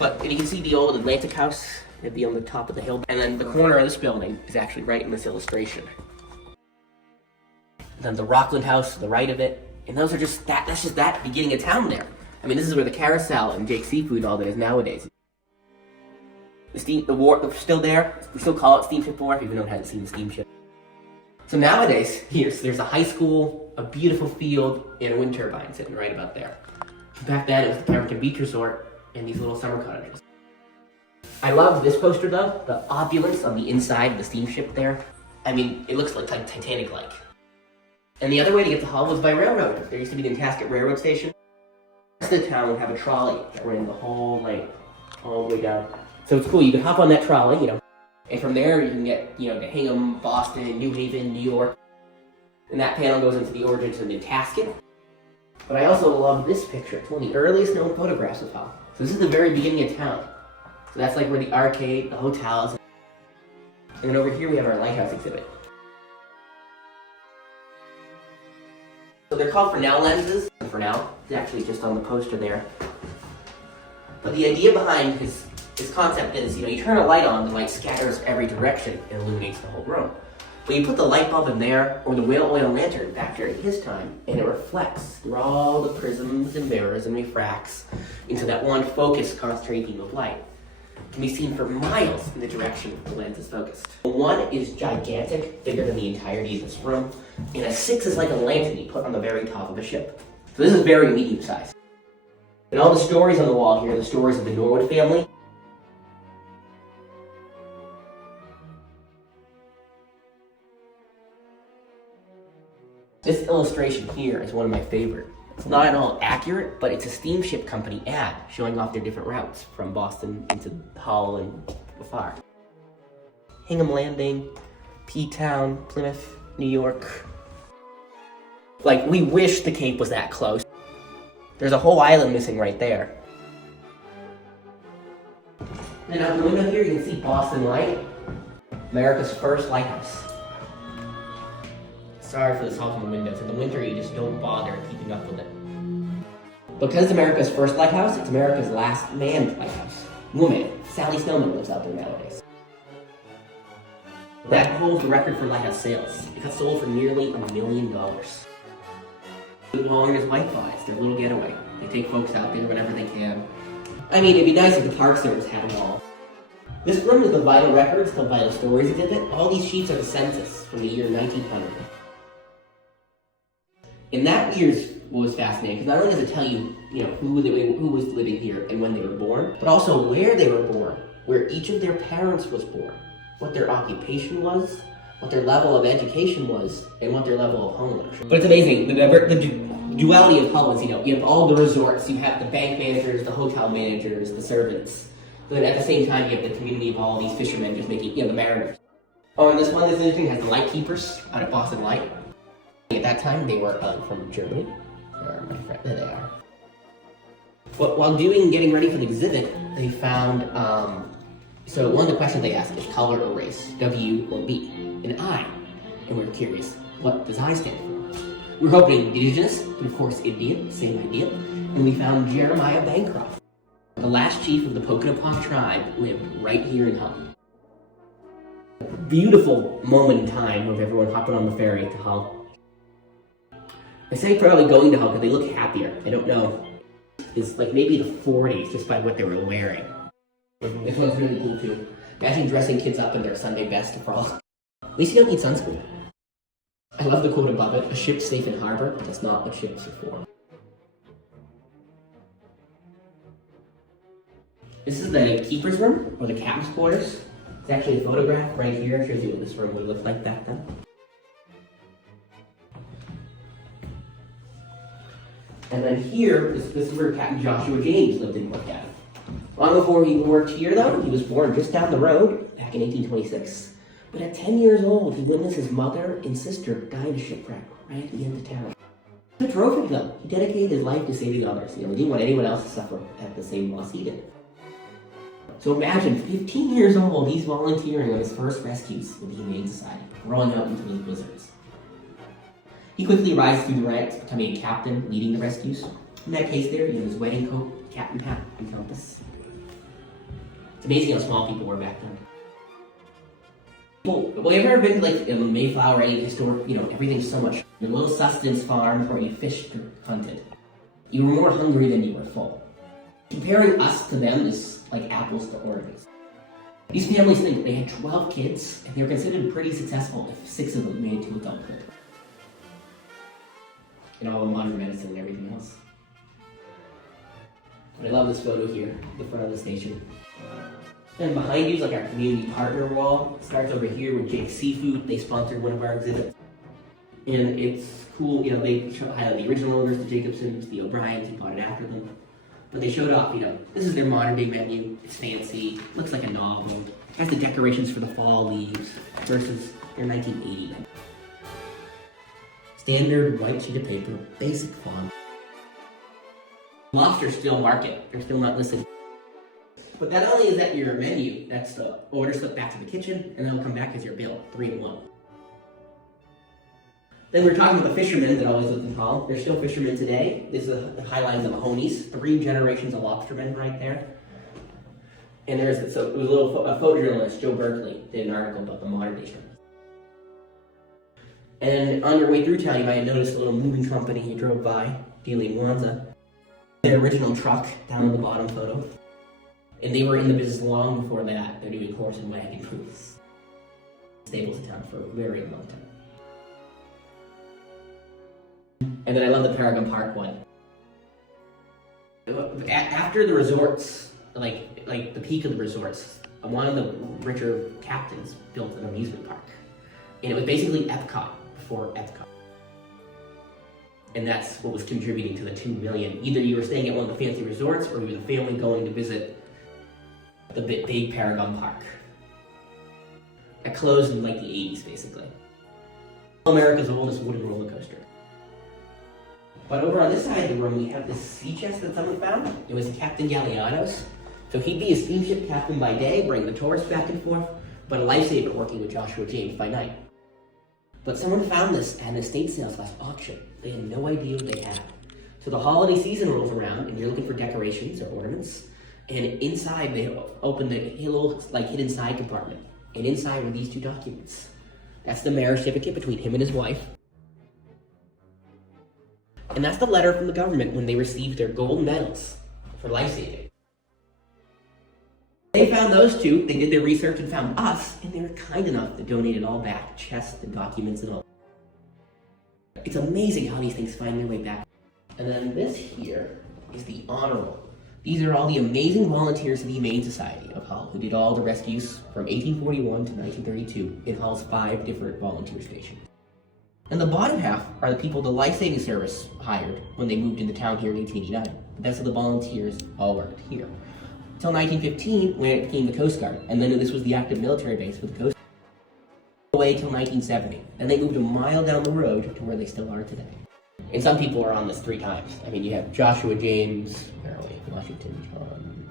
But you can see the old Atlantic House. It'd be on the top of the hill. And then the corner of this building is actually right in this illustration. And then the Rockland House to the right of it. And those are just that's just that beginning of town there. I mean, this is where the Carousel and Jake's Seafood and all that is the wharf still there. We still call it Steamship Wharf, even though it hasn't seen the steamship. So nowadays, there's a high school, a beautiful field, and a wind turbine sitting right about there. Back then, it was the Pemberton Beach Resort and these little summer cottages. I love this poster though, the opulence of the inside of the steamship there. I mean, it looks like Titanic-like. And the other way to get to Hull was by railroad. There used to be the Nantasket Railroad Station. The rest of the town would have a trolley that ran the whole length, all the way down. So it's cool, you can hop on that trolley, and from there you can get, to Hingham, Boston, New Haven, New York. And that panel goes into the origins of Nantasket. But I also love this picture. It's one of the earliest known photographs of Hull. So this is the very beginning of town. So that's like where the arcade, the hotels, and then over here we have our lighthouse exhibit. So they're called Fresnel lenses. Fresnel is actually just on the poster there. But the idea behind his concept is, you turn a light on, the light scatters every direction and illuminates the whole room. But you put the light bulb in there, or the whale oil lantern back during his time, and it reflects through all the prisms and mirrors and refracts into that one focused, concentrated beam of light. It can be seen for miles in the direction the lens is focused. One is gigantic, bigger than the entirety of this room, and a 6 is like a lantern you put on the very top of a ship. So this is very medium sized. And all the stories on the wall here are the stories of the Norwood family. This illustration here is one of my favorite. It's not at all accurate, but it's a steamship company ad showing off their different routes from Boston into Hull and afar. Hingham Landing, P-Town, Plymouth, New York. Like, we wish the Cape was that close. There's a whole island missing right there. And out the window here you can see Boston Light, America's first lighthouse. Sorry for this hog from the windows. In the winter, you just don't bother keeping up with it. Because it's America's first lighthouse, it's America's last manned lighthouse. Woman, Sally Snowman, lives out there nowadays. That holds the record for lighthouse sales. It got sold for nearly $1 million. Long as White Flies, their little getaway. They take folks out there whenever they can. I mean, it'd be nice if the Park Service had them all. This room is the Vital Records, the Vital Stories exhibit. All these sheets are the census from the year 1900. And that year's was fascinating, because not only does it tell you, who was living here and when they were born, but also where they were born, where each of their parents was born, what their occupation was, what their level of education was, and what their level of homeownership. But it's amazing, the duality of Hull is, you have all the resorts, you have the bank managers, the hotel managers, the servants. But then at the same time, you have the community of all these fishermen just making, the mariners. Oh, and this one that's interesting has the light keepers out at Boston Light. At that time, they were from Germany. There they are. But while getting ready for the exhibit, they found, so one of the questions they asked is color or race, W or B, and I. And we were curious, what does I stand for? We were hoping indigenous, but of course Indian, same idea. And we found Jeremiah Bancroft. The last chief of the Pocono tribe lived right here in Hull. Beautiful moment in time of everyone hopping on the ferry to Hull. I say probably going to Hull because they look happier. I don't know. It's like maybe the 40s just by what they were wearing. This one's really cool too. Imagine dressing kids up in their Sunday best for all. At least you don't need sunscreen. I love the quote above it, a ship safe in harbor does not what ships are for. This is the keeper's room, or the captain's quarters. It's actually a photograph right here. It shows you what this room would look like back then. And then here, this is where Captain Joshua James lived and worked at. Long before he worked here, though, he was born just down the road, back in 1826. But at 10 years old, he witnessed his mother and sister die in a shipwreck right at the end of town. What drove him, though? He dedicated his life to saving others. He didn't want anyone else to suffer at the same loss he did. So imagine, 15 years old, he's volunteering on his first rescues with the Humane Society, growing up into those wizards. He quickly rises through the ranks, becoming a captain, leading the rescues. In that case there, he had his wedding coat, captain hat, and compass. It's amazing how small people were back then. Well, have you ever been to like Mayflower, any historic, everything's so much. Your little sustenance farm where you fished or hunted. You were more hungry than you were full. Comparing us to them is like apples to oranges. These families think they had 12 kids, and they were considered pretty successful if 6 of them made it to adulthood. And all the modern medicine and everything else. But I love this photo here, the front of the station. And behind you is like our community partner wall. It starts over here with Jake's Seafood. They sponsored one of our exhibits. And it's cool, they highlight the original owners, the Jacobsons, the O'Briens, who bought it after them. But they showed off, this is their modern day menu. It's fancy, looks like a novel. It has the decorations for the fall leaves versus their 1980 menu. Standard white sheet of paper, basic font. Lobsters still market, they're still not listed. But not only is that your menu, that's the order slip back to the kitchen, and then it'll come back as your bill, 3 in 1. Then we're talking about the fishermen that always lived in Hull. They're still fishermen today. This is the High Lines of Mahoney's, 3 generations of lobstermen right there. And it was a photojournalist, Joe Berkeley, did an article about the modern day shrimp. And on your way through town, you might have noticed a little moving company you drove by, dealing Wanza. Their original truck down in the bottom photo. And they were in the business long before that. They're doing horse and wagon crews. Stables in town for a very long time. And then I love the Paragon Park one. After the resorts, like the peak of the resorts, one of the richer captains built an amusement park. And it was basically Epcot before Epcot. And that's what was contributing to the $2 million. Either you were staying at one of the fancy resorts or you were the family going to visit the big Paragon Park. It closed in like the 80s, basically. America's oldest wooden roller coaster. But over on this side of the room, we have this sea chest that someone found. It was Captain Galliano's. So he'd be a steamship captain by day, bring the tourists back and forth, but a lifesaver working with Joshua James by night. But someone found this at an estate sales/auction. They had no idea what they had. So the holiday season rolls around, and you're looking for decorations or ornaments. And inside, they opened a little hidden side compartment. And inside were these 2 documents. That's the marriage certificate between him and his wife. And that's the letter from the government when they received their gold medals for lifesaving. They found those 2, they did their research and found us, and they were kind enough to donate it all back, chests and documents and all. It's amazing how these things find their way back. And then this here is the honor roll. These are all the amazing volunteers of the Humane Society of Hull who did all the rescues from 1841 to 1932 in Hull's 5 different volunteer stations. And the bottom half are the people the life-saving service hired when they moved into town here in 1889. That's how the volunteers all worked here. Until 1915, when it became the Coast Guard, and then this was the active military base for the Coast Guard. All the way till 1970, and they moved a mile down the road to where they still are today. And some people are on this 3 times. I mean, you have Joshua James, Washington, John,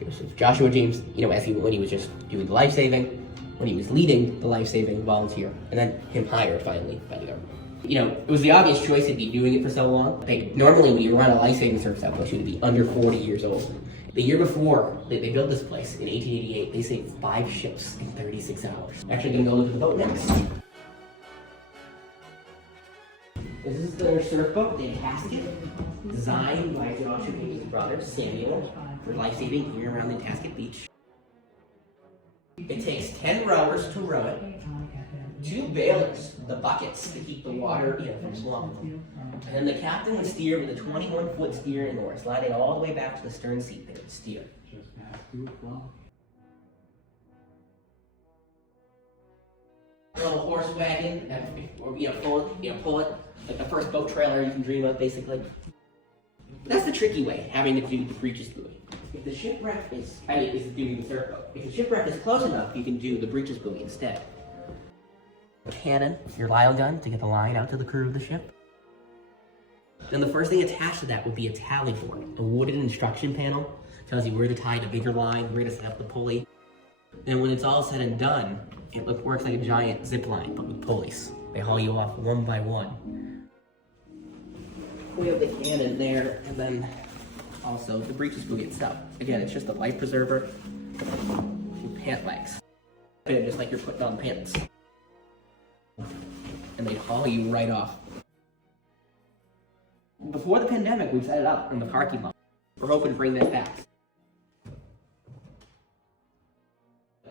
Joseph. Joshua James, when he was just doing the life-saving, when he was leading the life-saving volunteer, and then him hired finally by the government. It was the obvious choice to be doing it for so long. Normally, when you run a life-saving service outpost, you should be under 40 years old. The year before they built this place, in 1888, they saved 5 ships in 36 hours. Actually, gonna go look at the boat next. This is their surf boat, the Tasket, designed by Joshua James' brother, Samuel, for life-saving here around the Tasket Beach. It takes 10 rowers to row it, 2 bailers, the buckets to keep the water from swamping. And then the captain would steer with a 21-foot steering oar, sliding all the way back to the stern seat. They would steer. A little horse wagon, pull it, like the first boat trailer you can dream of, basically. That's the tricky way, having to do the breeches buoy. If the shipwreck is doing the surf boat. If the shipwreck is close enough, you can do the breeches buoy instead. Cannon, your Lyle gun to get the line out to the crew of the ship. Then the first thing attached to that would be a tally board. A wooden instruction panel tells you where to tie the bigger line, where to set up the pulley. And when it's all said and done, it works like a giant zip line, but with pulleys. They haul you off one by one. We have the cannon there, and then also the breeches buoy itself. Again, it's just a life preserver. Your pant legs. Just like you're putting on pants. And they haul you right off. Before the pandemic, we set it up in the parking lot. We're hoping to bring this back.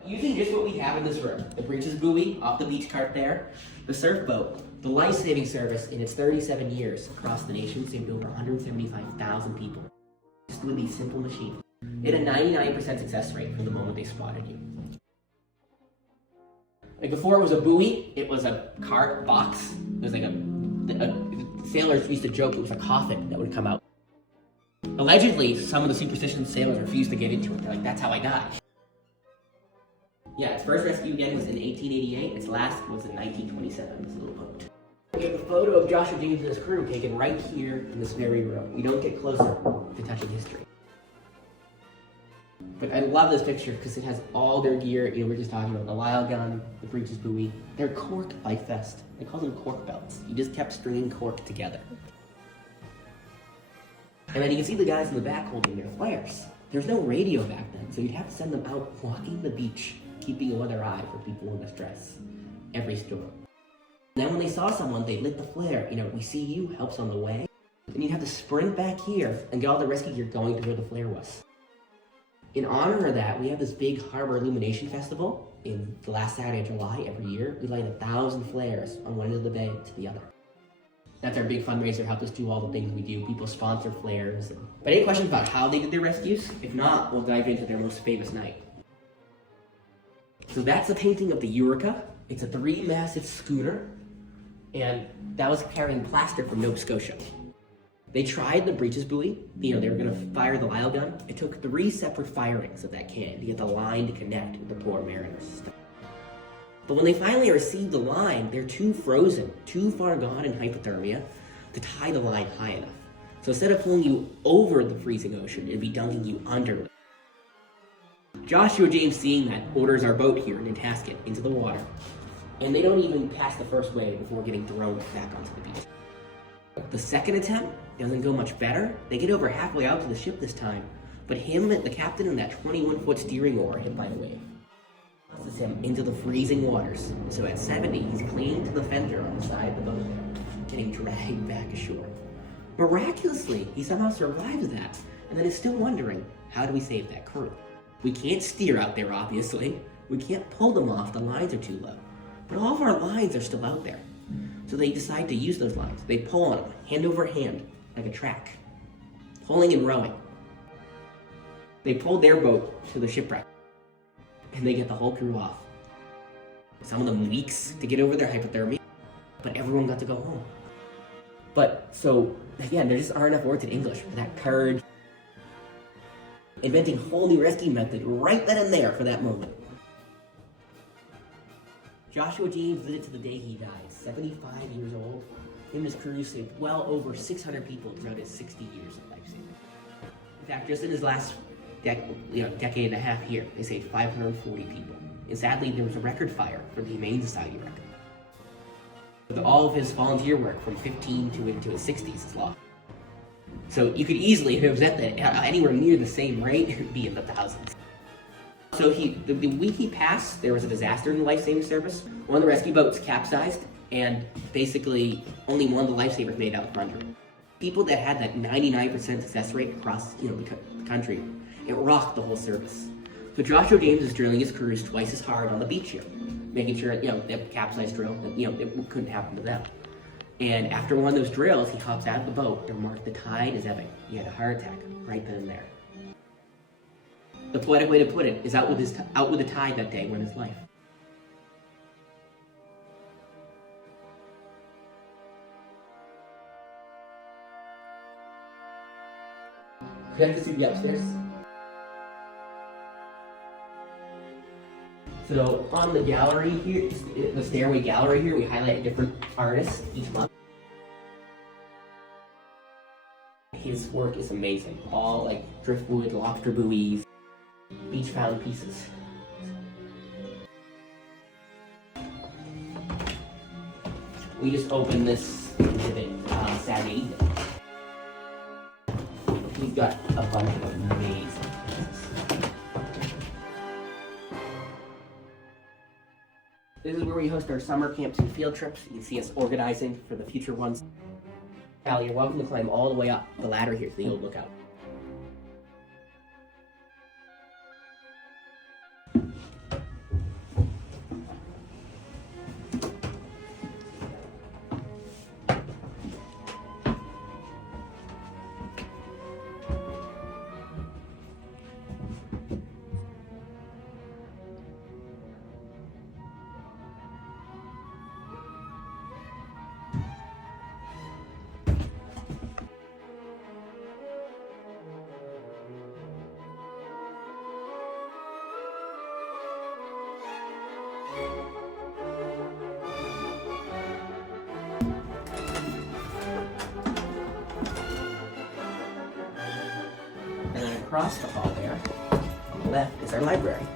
Using just what we have in this room, the breeches buoy off the beach cart there, the surf boat, the life-saving service in its 37 years across the nation saved over 175,000 people. Just with these simple machines. It had a 99% success rate from the moment they spotted you. Like before it was a buoy, it was a cart box. It was like a sailors used to joke it was a coffin that would come out. Allegedly, some of the superstitious sailors refused to get into it. They're like, that's how I die. Yeah, its first rescue again was in 1888. Its last was in 1927, this little boat. We have a photo of Joshua James and his crew taken right here in this very room. We don't get closer to touching history. But I love this picture because it has all their gear. You know, we're just talking about the Lyle gun, the breeches buoy. They're cork life vest. They call them cork belts. You just kept stringing cork together. And then you can see the guys in the back holding their flares. There's no radio back then, so you'd have to send them out walking the beach, keeping a weather eye for people in distress. Every storm. And then when they saw someone, they lit the flare. You know, we see you, help's on the way. And you'd have to sprint back here and get all the rescue gear going to where the flare was. In honor of that, we have this big harbor illumination festival in the last Saturday of July every year. We light 1,000 flares on one end of the bay to the other. That's our big fundraiser, help us do all the things we do. People sponsor flares. But any questions about how they did their rescues? If not, we'll dive into their most famous night. So that's a painting of the Eureka. It's a 3-masted schooner, and that was carrying plaster from Nova Scotia. They tried the breeches buoy. You know, they were gonna fire the Lyle gun. It took 3 separate firings of that can to get the line to connect with the poor mariners. But when they finally received the line, they're too frozen, too far gone in hypothermia to tie the line high enough. So instead of pulling you over the freezing ocean, it'd be dunking you under. Joshua James, seeing that, orders our boat here in Nantasket into the water. And they don't even pass the first wave before getting thrown back onto the beach. The second attempt doesn't go much better. They get over halfway out to the ship this time, but him, the captain, and that 21-foot steering oar are hit by the wave. Tosses him into the freezing waters. So at 70, he's clinging to the fender on the side of the boat there, getting dragged back ashore. Miraculously, he somehow survives that, and then is still wondering, how do we save that crew? We can't steer out there, obviously. We can't pull them off, the lines are too low. But all of our lines are still out there. So they decide to use those lines. They pull on them, hand over hand, like a track. Pulling and rowing. They pull their boat to the shipwreck. And they get the whole crew off. Some of them weeks to get over their hypothermia. But everyone got to go home. But, so, again, there just aren't enough words in English for that courage. Inventing a whole new rescue method right then and there for that moment. Joshua James lived to the day he died, 75 years old. Him and his crew saved well over 600 people throughout his 60 years of lifesaving. In fact, just in his last decade and a half here, they saved 540 people. And sadly, there was a record fire for the Humane Society record. With all of his volunteer work from 15 to into his 60s is lost. So you could easily, if it was at anywhere near the same rate, it would be in the thousands. So the week he passed, there was a disaster in the life-saving service. One of the rescue boats capsized, and basically only one of the lifesavers made out from under it. People that had that 99% success rate across the country, it rocked the whole service. So Joshua James is drilling his crews twice as hard on the beach here, making sure that capsized drill, it couldn't happen to them. And after one of those drills, he hops out of the boat to mark the tide is ebbing. He had a heart attack right then and there. The poetic way to put it is out with the tide that day, went his life. Can I just see the upstairs? So on the gallery here, the stairway gallery here, we highlight different artists each month. His work is amazing. All like driftwood, lobster buoys, beach found pieces. We just opened this exhibit Saturday evening. We've got a bunch of amazing pieces. This is where we host our summer camps and field trips. You can see us organizing for the future ones. Callie, you're welcome to climb all the way up the ladder here to the old lookout. And then across the hall there, on the left, is our library.